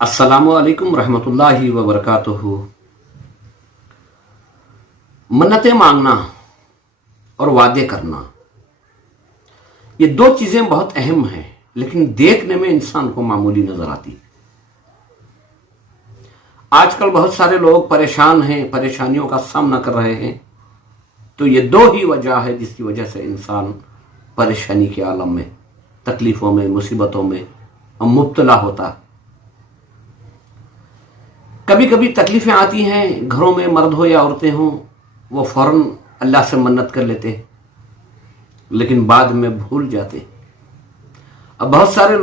السلام علیکم ورحمۃ اللہ وبرکاتہ۔ منتیں مانگنا اور وعدے کرنا، یہ دو چیزیں بہت اہم ہیں، لیکن دیکھنے میں انسان کو معمولی نظر آتی۔ آج کل بہت سارے لوگ پریشان ہیں، پریشانیوں کا سامنا کر رہے ہیں، تو یہ دو ہی وجہ ہے جس کی وجہ سے انسان پریشانی کے عالم میں، تکلیفوں میں، مصیبتوں میں مبتلا ہوتا ہے۔ کبھی کبھی تکلیفیں آتی ہیں، گھروں میں مرد ہو یا عورتیں ہوں، وہ فوراً اللہ سے منت کر لیتے، لیکن بعد میں بھول جاتے۔ اب بہت سارے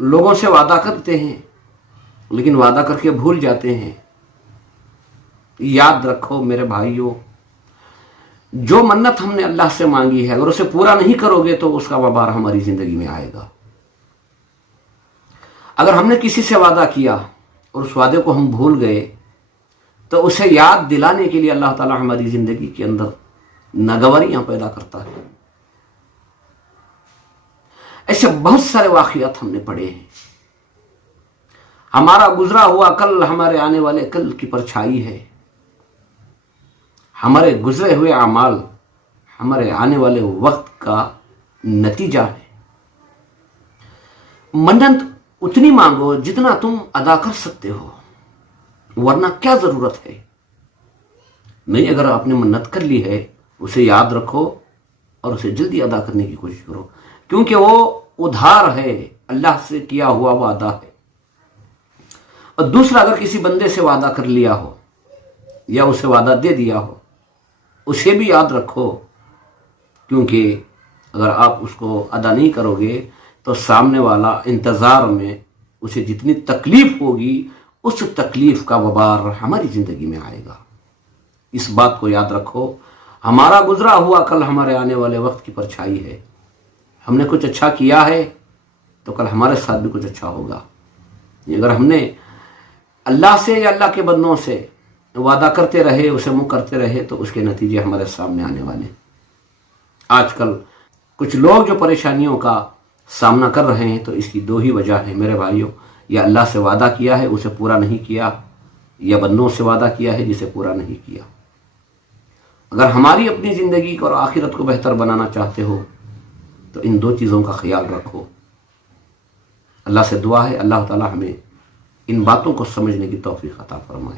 لوگوں سے وعدہ کرتے ہیں، لیکن وعدہ کر کے بھول جاتے ہیں۔ یاد رکھو میرے بھائیوں، جو منت ہم نے اللہ سے مانگی ہے، اگر اسے پورا نہیں کرو گے تو اس کا وبال ہماری زندگی میں آئے گا۔ اگر ہم نے کسی سے وعدہ کیا اور اس وعدے کو ہم بھول گئے، تو اسے یاد دلانے کے لیے اللہ تعالیٰ ہماری زندگی کے اندر ناگواریاں پیدا کرتا ہے۔ ایسے بہت سارے واقعات ہم نے پڑھے ہیں۔ ہمارا گزرا ہوا کل ہمارے آنے والے کل کی پرچھائی ہے، ہمارے گزرے ہوئے اعمال ہمارے آنے والے وقت کا نتیجہ ہے۔ منت اتنی مانگو جتنا تم ادا کر سکتے ہو، ورنہ کیا ضرورت ہے؟ نہیں، اگر آپ نے منت کر لی ہے اسے یاد رکھو اور اسے جلدی ادا کرنے کی کوشش کرو، کیونکہ وہ ادھار ہے، اللہ سے کیا ہوا وعدہ ہے۔ اور دوسرا، اگر کسی بندے سے وعدہ کر لیا ہو یا اسے وعدہ دے دیا ہو، اسے بھی یاد رکھو، کیونکہ اگر آپ اس کو ادا نہیں کرو گے تو سامنے والا انتظار میں اسے جتنی تکلیف ہوگی، اس تکلیف کا وبال ہماری زندگی میں آئے گا۔ اس بات کو یاد رکھو، ہمارا گزرا ہوا کل ہمارے آنے والے وقت کی پرچھائی ہے۔ ہم نے کچھ اچھا کیا ہے تو کل ہمارے ساتھ بھی کچھ اچھا ہوگا۔ اگر ہم نے اللہ سے یا اللہ کے بندوں سے وعدہ کرتے رہے، اسے منہ کرتے رہے، تو اس کے نتیجے ہمارے سامنے آنے والے۔ آج کل کچھ لوگ جو پریشانیوں کا سامنا کر رہے ہیں، تو اس کی دو ہی وجہ ہے میرے بھائیوں، یا اللہ سے وعدہ کیا ہے اسے پورا نہیں کیا، یا بندوں سے وعدہ کیا ہے جسے پورا نہیں کیا۔ اگر ہماری اپنی زندگی کو اور آخرت کو بہتر بنانا چاہتے ہو تو ان دو چیزوں کا خیال رکھو۔ اللہ سے دعا ہے اللہ تعالی ہمیں ان باتوں کو سمجھنے کی توفیق عطا فرمائے۔